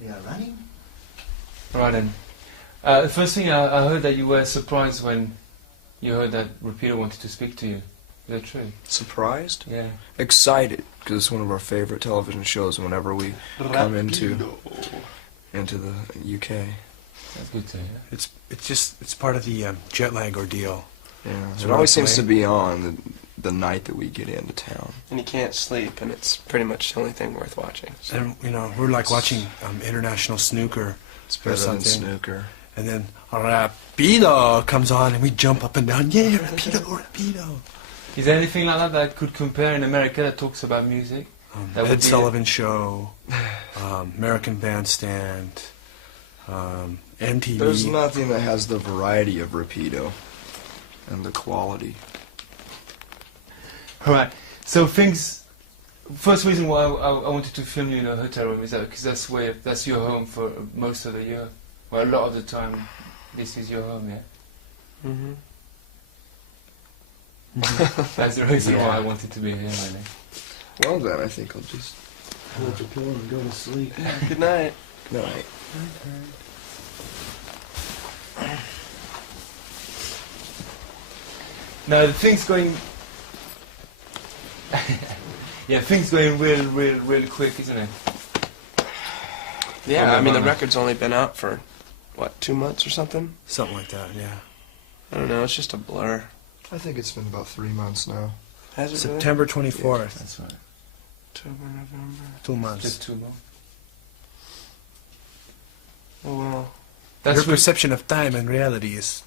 We are running. Right then. The first thing I heard that you were surprised when you heard that Rapido wanted to speak to you. Is that true? Surprised? Yeah. Excited, because it's one of our favorite television shows whenever we come into the UK. That's good to hear. It's part of the jet lag ordeal. Yeah, So it always right seems away. to be on the night that we get into town. And you can't sleep, and it's pretty much the only thing worth watching. So. And we're like watching international snooker. It's or better than something. snooker. And then Rapido comes on, and we jump up and down. Yeah, Rapido. Is there anything like that could compare in America that talks about music? That would Ed be Sullivan Show, American Bandstand, MTV. There's nothing that has the variety of Rapido and the quality. Alright, so things... First reason why I wanted to film you in a hotel room is that because that's your home for most of the year. Well, a lot of the time, this is your home, yeah? Mm-hmm. That's the reason Yeah. why I wanted to be here, really. Well then, I think I'll just Hold the pillow and go to sleep. Good night. Good night. Now, the thing's going... yeah, things going real quick, isn't it? Yeah, I mean, the Nirvana. record's only been out for, what, 2 months or something? Something like that, yeah. I don't know, it's just a blur. I think it's been about 3 months now. Has it really? September 24th. That's right. October, November. 2 months. Just 2 more. Oh, well. That's Your perception of time and reality is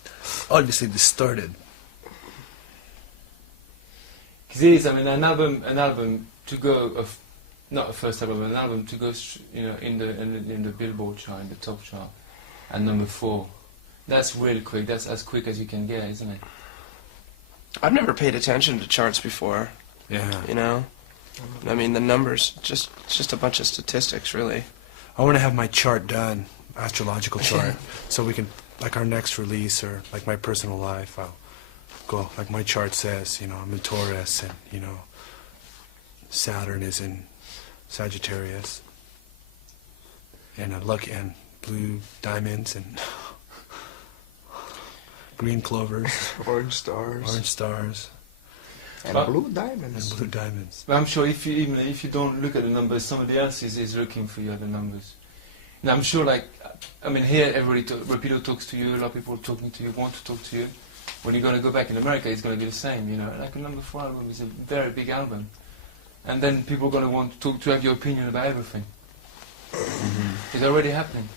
obviously distorted. Because it is, I mean, an album to go, not a first album, an album to go, in the Billboard chart, in the top chart, at number 4. That's really quick. That's as quick as you can get, isn't it? I've never paid attention to charts before, Yeah. you know? I mean, the numbers, it's just a bunch of statistics, really. I want to have my chart done, astrological chart, so we can, like our next release or like my personal life, I'll go, like my chart says, I'm in Taurus and, Saturn is in Sagittarius. And and blue diamonds and green clovers, Orange stars. orange stars, And But- blue diamonds. and blue diamonds. But I'm sure even if you don't look at the numbers, somebody else is looking for you at the numbers. And I'm sure, here everybody, Rapido talks to you, a lot of people talking to you, want to talk to you. When you're going to go back in America, it's going to be the same, Like a number 4 album is a very big album. And then people are going to want to have your opinion about everything. It's already happening.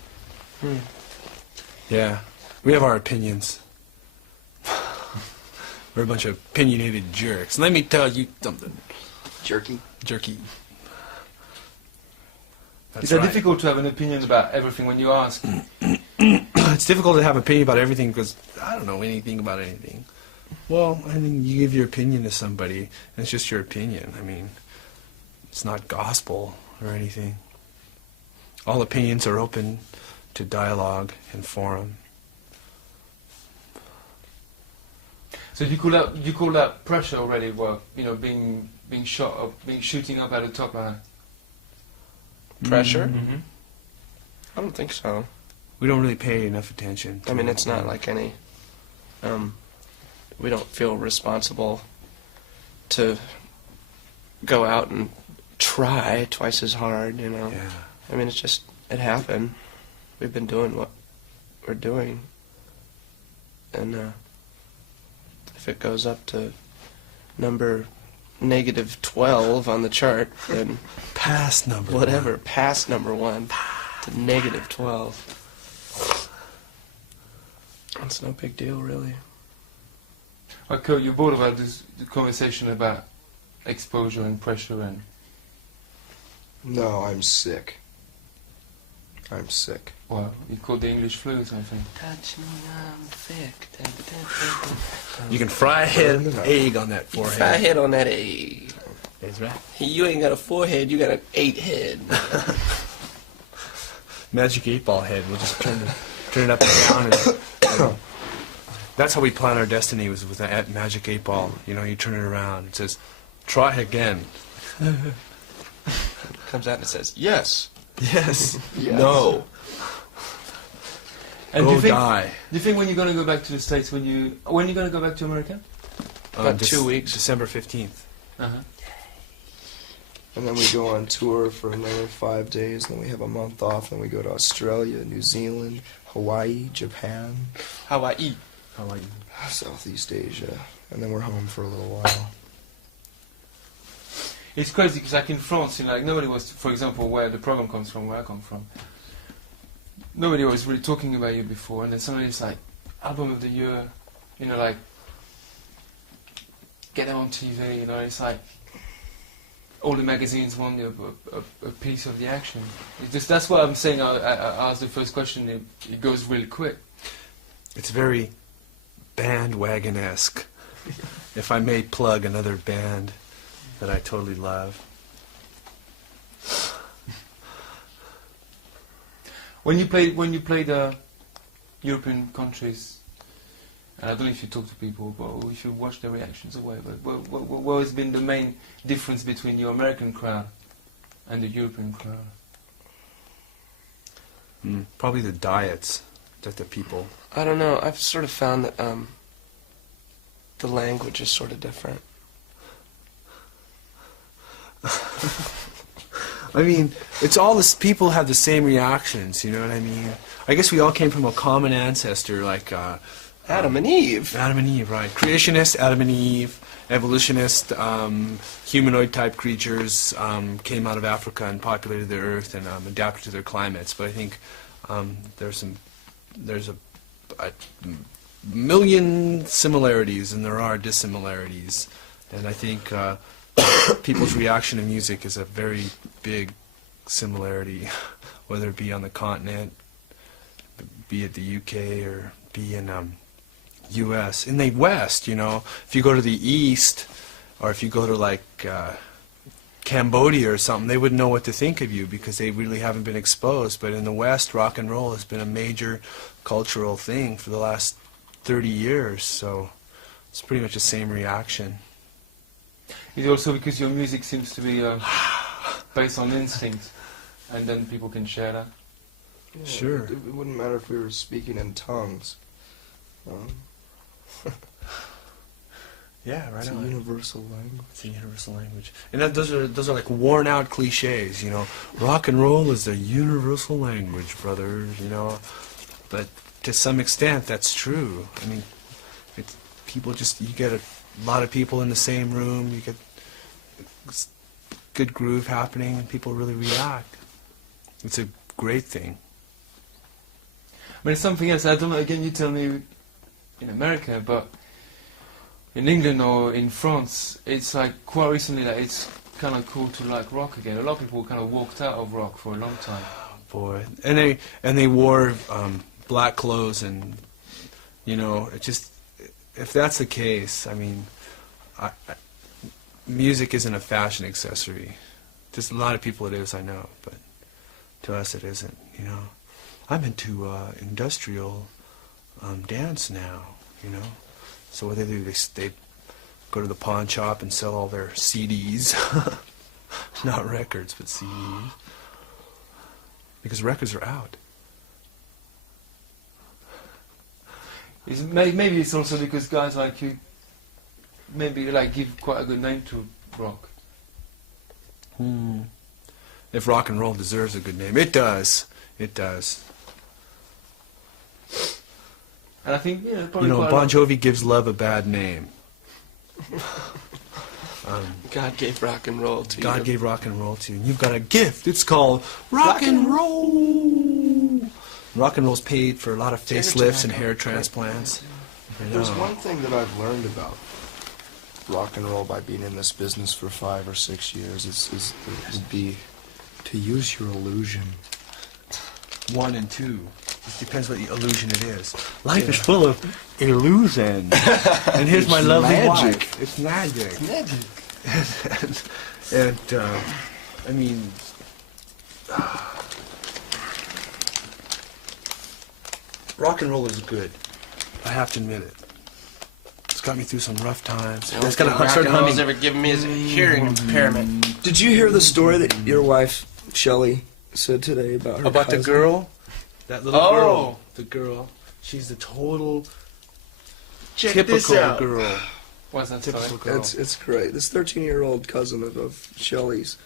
Yeah, we have our opinions. We're a bunch of opinionated jerks. Let me tell you something. Jerky. Jerky. That's Is it right. difficult to have an opinion about everything when you ask? It's difficult to have an opinion about everything because I don't know anything about anything. Well, I mean, you give your opinion to somebody, and it's just your opinion. I mean, it's not gospel or anything. All opinions are open to dialogue and forum. So you call that pressure already? Well, being shot up, shooting up at the top line. Pressure? Mm-hmm. I don't think so. We don't really pay enough attention. I mean, it's not like any... we don't feel responsible to go out and try twice as hard, Yeah. I mean, it's just, it happened. We've been doing what we're doing. And if it goes up to number -12 on the chart, then Past number. whatever, past number 1 to -12. It's no big deal, really. Okay, you're bored about the conversation about exposure and pressure and... No, I'm sick. I'm sick. Well, you called the English flu or something. Touch me, I'm thick. You can fry a head egg on that If I forehead. hit on that egg, That's right. you ain't got a 4 head, you got an 8 head. Magic 8-ball head. We'll just turn it up and down. And, that's how we plan our destiny, was with that magic 8-ball. You turn it around. It says, try again. Comes out and it says, yes. Yes. No. And Go do you die. think when you're gonna go back to the States, when you gonna go back to America? About 2 weeks. December 15th. Uh-huh. And then we go on tour for another 5 days, then we have a month off, then we go to Australia, New Zealand, Hawaii, Japan, Hawaii. Hawaii. Southeast Asia, and then we're home for a little while. It's crazy because like in France, like nobody was, for example, where the program comes from, where I come from. Nobody was really talking about you before, and then suddenly it's like album of the year, like get it on TV, it's like all the magazines want a piece of the action. It's just, that's what I'm saying. I asked the first question. It goes really quick. It's very bandwagon-esque. If I may plug another band that I totally love. When you play the European countries, and I don't know if you talk to people, but if you watch their reactions or whatever, what has been the main difference between your American crowd and the European crowd? Probably the diets that the people... I don't know. I've sort of found that the language is sort of different. I mean, it's all this. People have the same reactions. You know what I mean? I guess we all came from a common ancestor, like Adam and Eve. Adam and Eve, right? Creationist, Adam and Eve, evolutionist, humanoid-type creatures came out of Africa and populated the Earth and adapted to their climates. But I think there's a million similarities and there are dissimilarities, and I think people's reaction to music is a very big similarity, whether it be on the continent, be it the UK or be in U.S. In the West, if you go to the East or if you go to like Cambodia or something, they wouldn't know what to think of you because they really haven't been exposed. But in the West, rock and roll has been a major cultural thing for the last 30 years, so it's pretty much the same reaction. It's also because your music seems to be based on instinct, and then people can share that. Yeah, Sure. It wouldn't matter if we were speaking in tongues. Yeah, right It's a on. universal language. It's a universal language, and those are like worn out cliches. Rock and roll is a universal language, brothers. But to some extent, that's true. I mean, you get a lot of people in the same room. You get good groove happening, and people really react. It's a great thing. I mean, something else. I don't know. Again, you tell me in America, but in England or in France, it's like quite recently that it's kind of cool to like rock again. A lot of people kind of walked out of rock for a long time. Boy, and they wore black clothes, and it just, if that's the case, I mean, music isn't a fashion accessory. Just a lot of people it is, I know, but to us it isn't. I'm into industrial dance now. So what they do, they go to the pawn shop and sell all their CDs, not records, but CDs, because records are out. Maybe it's also because guys like you maybe like give quite a good name to rock. If rock and roll deserves a good name, it does. It does. And I think probably quite Bon Jovi gives love a bad name. God gave rock and roll to you. God gave rock and roll to you. And you've got a gift. It's called rock and roll. Rock and roll's paid for a lot of facelifts and hair transplants. There's one thing that I've learned about rock and roll by being in this business for 5 or 6 years would be to use your illusion. 1 and 2. It depends what the illusion it is. Life is full of illusion. And here's my lovely magic. wife. It's magic. It's magic. and I mean, rock and roll is good. I have to admit it. It's got me through some rough times. It's gonna rock and roll's ever given me is a hearing impairment. Did you hear the story that your wife, Shelley, said today about her About the cousin. girl? That little Oh. girl. The girl. She's the total Check typical this out. girl. What's that Typical story? girl. It's great. This 13-year-old cousin of Shelley's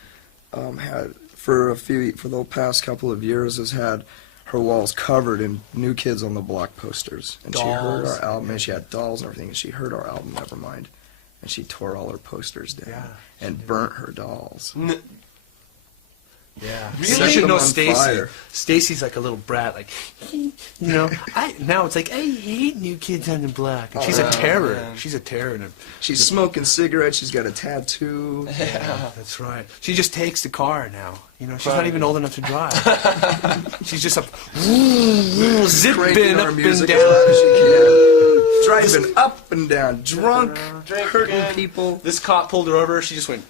had for the past couple of years has had her walls covered in New Kids on the Block posters, and she heard Dolls. our album, and she had dolls and everything, and she heard our album Nevermind, and she tore all her posters down Yeah, and burnt her dolls. Yeah. Really? You should know Set them on Stacy. fire. Stacy's like a little brat, like, you know. Now it's like, I hate New Kids on the Block. And she's a terror. man. She's a terror. And She's smoking cigarettes. She's got a tattoo. that's right. She just takes the car now. You know, she's not even old enough to drive. She's just up, zipping Cranking up her and music down. as loud as she can. Driving up and down, drunk, hurting people. This cop pulled her over. She just went,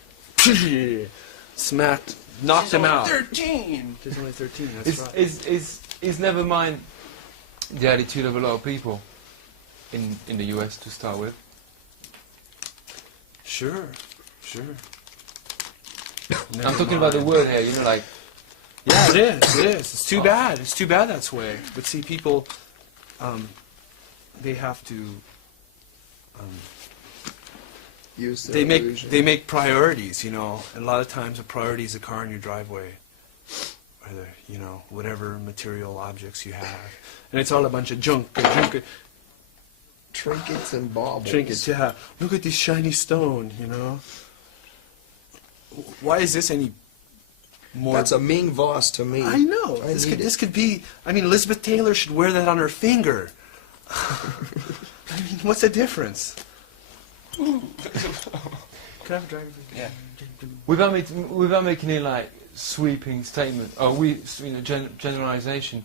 smacked, knocked him out. 13. She's only 13. That's right. Is never mind the attitude of a lot of people in the US to start with. Sure. I'm talking about the word here, you know, like Yeah, it is. It is. It's too bad. It's too bad that's way. But see, people, they have to. Use their They illusion. make priorities, you know. And a lot of times, a priority is a car in your driveway, or you know, whatever material objects you have, and it's all a bunch of junk. Trinkets and baubles. Trinkets, yeah. Look at this shiny stone, you know. Why is this any more? That's a Ming Voss to me. I know. I This need could it. be. I mean, Elizabeth Taylor should wear that on her finger. I mean, what's the difference? Can I have a driver's license? Yeah. without making it like sweeping statement or generalization.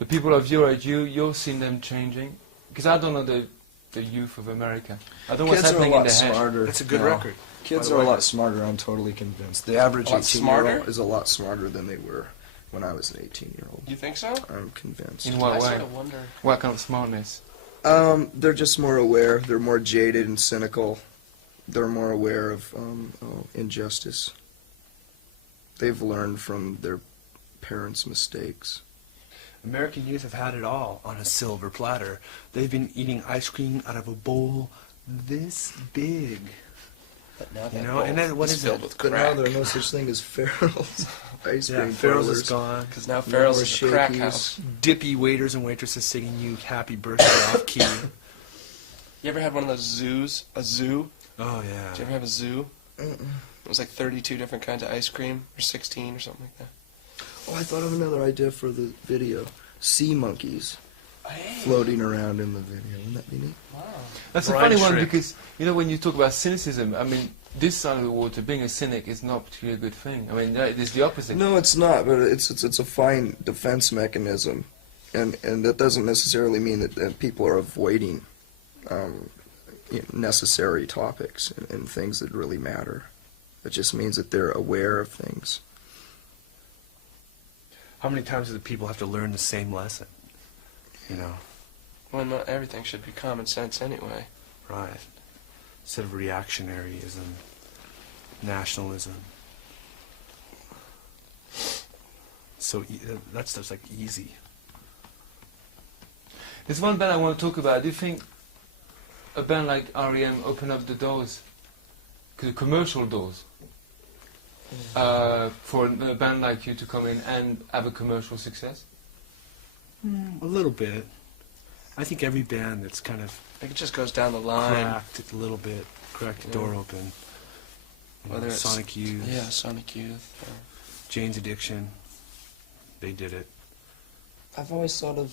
The people of your age, you're seeing them changing, because I don't know the youth of America. I don't know what's Kids are a happening in lot their head. smarter. That's a good now. record. Kids By the are a way. lot smarter, I'm totally convinced. The average A lot 18-year-old smarter? is a lot smarter than they were when I was an 18-year-old. You think so? I'm convinced. In what I way? sort of wonder. What kind of smartness? They're just more aware. They're more jaded and cynical. They're more aware of injustice. They've learned from their parents' mistakes. American youth have had it all on a silver platter. They've been eating ice cream out of a bowl this big. But now You that know, bowl and then what is filled it? with But now crack. there are no such thing as Farrell's ice Yeah, cream Farrell's parlors. is gone. Because now No Farrell's more is a crack Shakey's. house. Dippy waiters and waitresses singing you happy birthday off key. You ever had one of those zoos? A zoo? Oh Did you yeah. ever have a zoo? It was like 32 different kinds of ice cream, or 16 or something like that. Oh, I thought of another idea for the video. Sea monkeys floating around in the video. Wouldn't that be neat? Wow. That's a Bride funny one, trick. because you know, when you talk about cynicism, I mean, this side of the water, being a cynic is not particularly a good thing. I mean, it is the opposite. No, it's not, but it's a fine defense mechanism. And that doesn't necessarily mean that people are avoiding necessary topics and things that really matter. It just means that they're aware of things. How many times do the people have to learn the same lesson? You know, Well, not everything should be common sense anyway. right? Instead of reactionaryism, nationalism. So that stuff's like easy. There's one band I want to talk about. Do you think a band like R.E.M. open up the doors, commercial doors, for a band like you to come in and have a commercial success? A little bit. I think every band that's kind of I think it just goes down the line. cracked it a little bit, cracked the door open. You know, Whether it's Sonic Youth, Yeah, Sonic Youth. Jane's Addiction, they did it. I've always thought of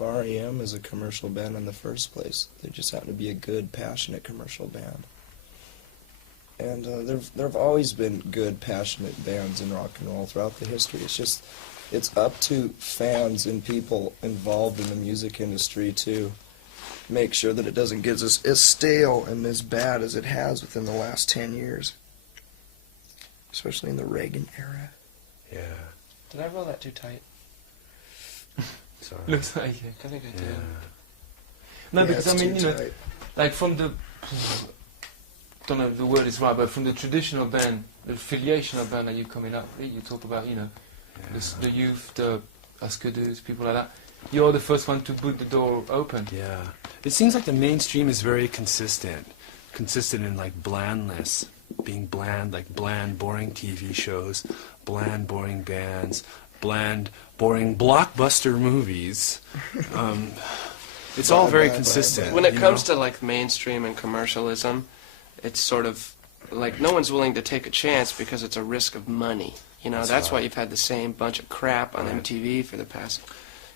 REM as a commercial band in the first place. They just happen to be a good, passionate commercial band. And there have always been good, passionate bands in rock and roll throughout the history. It's just, it's up to fans and people involved in the music industry to make sure that it doesn't get as stale and as bad as it has within the last 10 years. Especially in the Reagan era. Yeah. Did I roll that too tight? Sorry. Looks like it. I think I Yeah. did. No, Yeah, because it's I mean, too you know, tight. like from the don't know if the word is right, but from the traditional band, the affiliational band that you're coming up with, you talk about, you know, the youth, the Askedos, people like that. You're the first one to put the door open. Yeah. It seems like the mainstream is very consistent in like blandness, being bland, like bland, boring TV shows, bland, boring bands, bland, boring blockbuster movies. It's all very consistent. When it comes to like mainstream and commercialism, it's sort of like no one's willing to take a chance because it's a risk of money. You know, that's why you've had the same bunch of crap on MTV for the past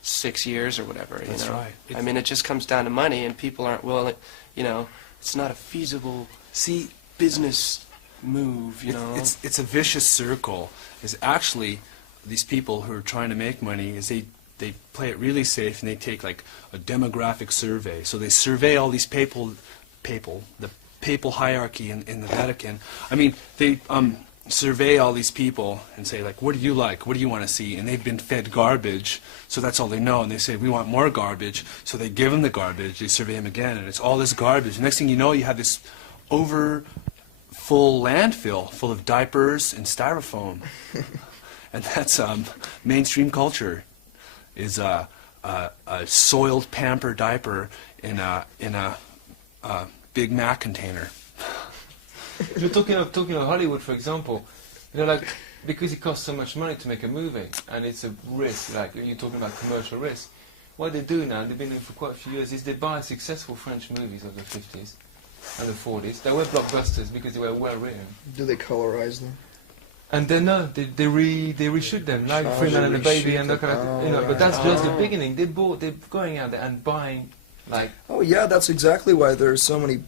6 years or whatever. That's you know? right. I mean, it just comes down to money, and people aren't willing. You know, it's not a feasible business move. You know, it's a vicious circle. Is actually these people who are trying to make money is they play it really safe and they take like a demographic survey. So they survey all these the papal hierarchy in the Vatican. I mean, they survey all these people and say like, what do you like? What do you want to see? And they've been fed garbage, so that's all they know. And they say, we want more garbage. So they give them the garbage. They survey them again, and it's all this garbage. Next thing you know, you have this full landfill full of diapers and styrofoam. And that's mainstream culture. Is a soiled Pamper diaper in a Big Mac container. If you're talking of Hollywood, for example, you know, like, because it costs so much money to make a movie, and it's a risk, like you're talking about commercial risk, what they do now, they've been doing for quite a few years, is they buy successful French movies of the 50s and the 40s. They were blockbusters because they were well written. Do they colorize them? And then they reshoot them, like Free Man and the Baby and that kind of, you know. But that's just the beginning. They're going out there and buying, like. Oh yeah, that's exactly why there are so many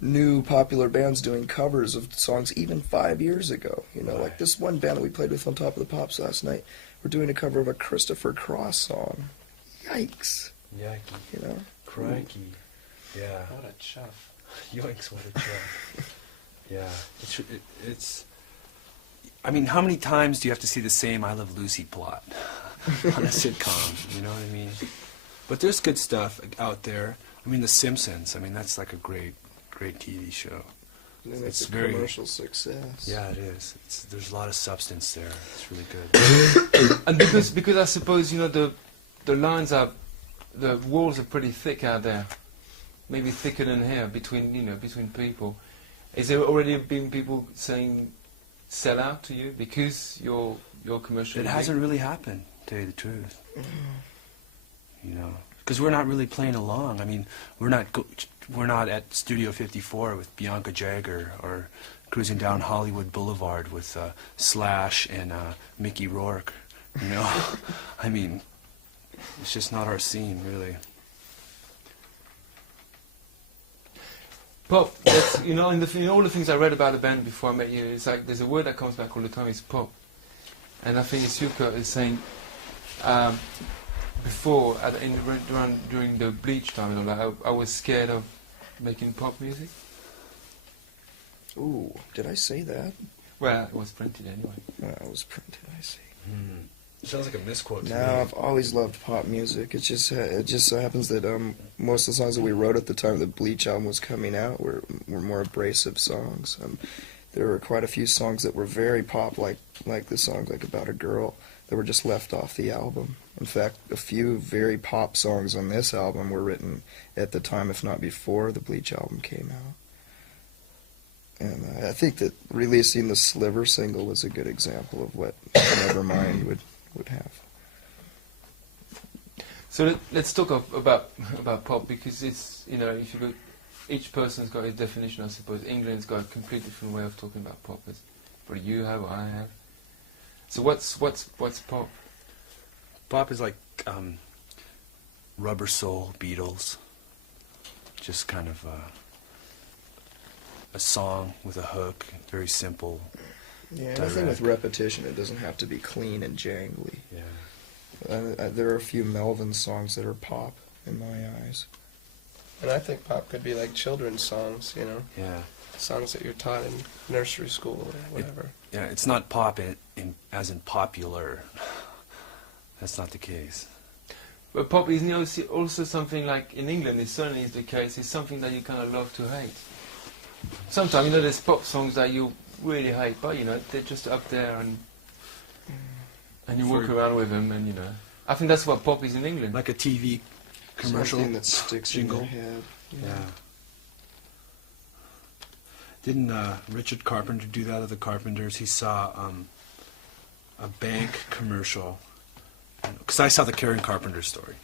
new popular bands doing covers of songs even 5 years ago. You know, like this one band that we played with on Top of the Pops last night. We're doing a cover of a Christopher Cross song. Yikes! Yikes! You know. Crikey! Yeah. what a chuff. Yoinks! What a chuff! Yeah. It's. I mean, how many times do you have to see the same I Love Lucy plot on a sitcom? You know what I mean? But there's good stuff out there. I mean, The Simpsons. I mean, that's like a great TV show. And it's a very commercial success. Yeah, it is. There's a lot of substance there. It's really good. And because I suppose, you know, the lines are, the walls are pretty thick out there, maybe thicker than here between people. Is there already been people saying sell out to you because you're commercial? It hasn't really happened, to tell you the truth. You know, because we're not really playing along. I mean, we're not at Studio 54 with Bianca Jagger or cruising down Hollywood Boulevard with Slash and Mickey Rourke. You know, I mean, it's just not our scene, really. Pop, that's, you know, in all the things I read about the band before I met you, it's like there's a word that comes back all the time, it's pop. And I think Isuka is saying, before, during the Bleach time, you know, like I was scared of making pop music. Ooh, did I say that? Well, it was printed anyway. It was printed, I see. Sounds like a misquote to me. No, I've always loved pop music. It just so happens that most of the songs that we wrote at the time the Bleach album was coming out were more abrasive songs. There were quite a few songs that were very pop, like the song like About a Girl, that were just left off the album. In fact, a few very pop songs on this album were written at the time, if not before, the Bleach album came out. And I think that releasing the Sliver single was a good example of what Nevermind would have. So let's talk about pop, because it's, you know, if you go, each person's got his definition, I suppose. England's got a completely different way of talking about pop. What do you have, or I have? So what's pop? Pop is like Rubber Soul, Beatles. Just kind of a song with a hook, very simple. Yeah, anything with repetition, it doesn't have to be clean and jangly. Yeah. There are a few Melvin songs that are pop in my eyes. And I think pop could be like children's songs, you know? Yeah. Songs that you're taught in nursery school or whatever. Yeah, it's not pop as in popular. That's not the case. But pop is also something like, in England, it certainly is the case, it's something that you kind of love to hate. sometimes, you know, there's pop songs that you really hate, but, you know, they're just up there and you walk around with them, and, you know. I think that's what pop is in England. Like a TV commercial. Something that sticks in jingle. your head. Yeah. Didn't Richard Carpenter do that at the Carpenters? He saw a bank commercial. Because I saw the Karen Carpenter story.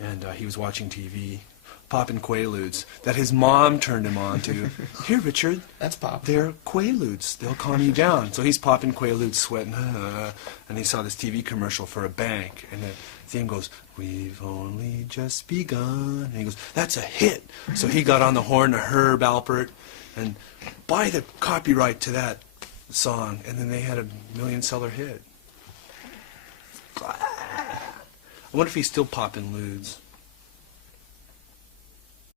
And he was watching TV, popping Quaaludes, that his mom turned him on to. Here, Richard, That's pop. they're Quaaludes. They'll calm you down. So he's popping Quaaludes, sweating, and he saw this TV commercial for a bank. And the theme goes, "We've only just begun." And he goes, "That's a hit." So he got on the horn to Herb Alpert and buy the copyright to that song. And then they had a million-seller hit. I wonder if he's still popping ludes.